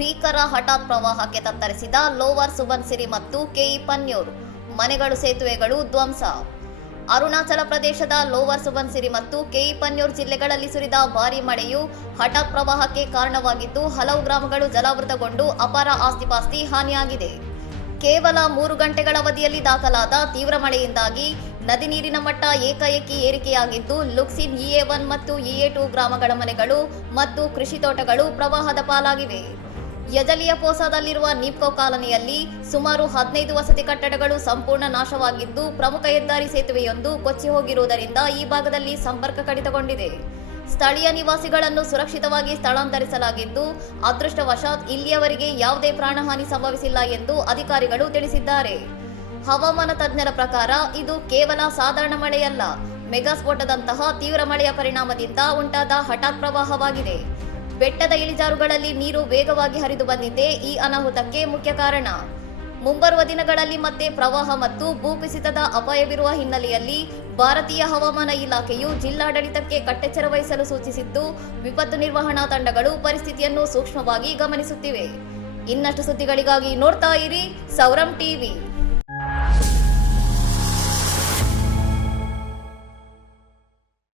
ಭೀಕರ ಹಠಾತ್ ಪ್ರವಾಹಕ್ಕೆ ತತ್ತರಿಸಿದ ಲೋವರ್ ಸುಬನ್ಸಿರಿ ಮತ್ತು ಕೆಇ ಪನ್ಯೂರ್ ಮನೆಗಳು, ಸೇತುವೆಗಳು ಧ್ವಂಸ. ಅರುಣಾಚಲ ಪ್ರದೇಶದ ಲೋವರ್ ಸುಬನ್ಸಿರಿ ಮತ್ತು ಕೆಇ ಪನ್ಯೂರ್ ಜಿಲ್ಲೆಗಳಲ್ಲಿ ಸುರಿದ ಭಾರೀ ಮಳೆಯು ಹಠಾತ್ ಪ್ರವಾಹಕ್ಕೆ ಕಾರಣವಾಗಿದ್ದು, ಹಲವು ಗ್ರಾಮಗಳು ಜಲಾವೃತಗೊಂಡು ಅಪಾರ ಆಸ್ತಿಪಾಸ್ತಿ ಹಾನಿಯಾಗಿದೆ. ಕೇವಲ 3 ಗಂಟೆಗಳ ಅವಧಿಯಲ್ಲಿ ದಾಖಲಾದ ತೀವ್ರ ಮಳೆಯಿಂದಾಗಿ ನದಿ ನೀರಿನ ಮಟ್ಟ ಏಕಾಏಕಿ ಏರಿಕೆಯಾಗಿದ್ದು, ಲುಕ್ಸಿನ್ EA1 ಮತ್ತು EA2 ಗ್ರಾಮಗಳ ಮನೆಗಳು ಮತ್ತು ಕೃಷಿ ತೋಟಗಳು ಪ್ರವಾಹದ ಪಾಲಾಗಿವೆ. ಯಜಲಿಯ ಪೋಸಾದಲ್ಲಿರುವ ನಿಪ್ಕೋ ಕಾಲನಿಯಲ್ಲಿ ಸುಮಾರು 15 ವಸತಿ ಕಟ್ಟಡಗಳು ಸಂಪೂರ್ಣ ನಾಶವಾಗಿದ್ದು, ಪ್ರಮುಖ ಹೆದ್ದಾರಿ ಸೇತುವೆಯೊಂದು ಕೊಚ್ಚಿ ಹೋಗಿರುವುದರಿಂದ ಈ ಭಾಗದಲ್ಲಿ ಸಂಪರ್ಕ ಕಡಿತಗೊಂಡಿದೆ. ಸ್ಥಳೀಯ ನಿವಾಸಿಗಳನ್ನು ಸುರಕ್ಷಿತವಾಗಿ ಸ್ಥಳಾಂತರಿಸಲಾಗಿದ್ದು, ಅದೃಷ್ಟವಶಾತ್ ಇಲ್ಲಿಯವರೆಗೆ ಯಾವುದೇ ಪ್ರಾಣಹಾನಿ ಸಂಭವಿಸಿಲ್ಲ ಎಂದು ಅಧಿಕಾರಿಗಳು ತಿಳಿಸಿದ್ದಾರೆ. ಹವಾಮಾನ ತಜ್ಞರ ಪ್ರಕಾರ ಇದು ಕೇವಲ ಸಾಧಾರಣ ಮಳೆಯಲ್ಲ, ಮೆಗಾ ಸ್ಫೋಟದಂತಹ ತೀವ್ರ ಮಳೆಯ ಪರಿಣಾಮದಿಂದ ಉಂಟಾದ ಹಠಾತ್ ಪ್ರವಾಹವಾಗಿದೆ. ಬೆಟ್ಟದ ಇಳಿಜಾರುಗಳಲ್ಲಿ ನೀರು ವೇಗವಾಗಿ ಹರಿದು ಬಂದಿದ್ದೇ ಈ ಅನಾಹುತಕ್ಕೆ ಮುಖ್ಯ ಕಾರಣ. ಮುಂಬರುವ ದಿನಗಳಲ್ಲಿ ಮತ್ತೆ ಪ್ರವಾಹ ಮತ್ತು ಭೂಕುಸಿತದ ಅಪಾಯವಿರುವ ಹಿನ್ನೆಲೆಯಲ್ಲಿ ಭಾರತೀಯ ಹವಾಮಾನ ಇಲಾಖೆಯು ಜಿಲ್ಲಾಡಳಿತಕ್ಕೆ ಕಟ್ಟೆಚ್ಚರ ವಹಿಸಲು ಸೂಚಿಸಿದ್ದು, ವಿಪತ್ತು ನಿರ್ವಹಣಾ ತಂಡಗಳು ಪರಿಸ್ಥಿತಿಯನ್ನು ಸೂಕ್ಷ್ಮವಾಗಿ ಗಮನಿಸುತ್ತಿವೆ. ಇನ್ನಷ್ಟು ಸುದ್ದಿಗಳಿಗಾಗಿ ನೋಡ್ತಾ ಇರಿ ಸೌರಂ ಟಿವಿ.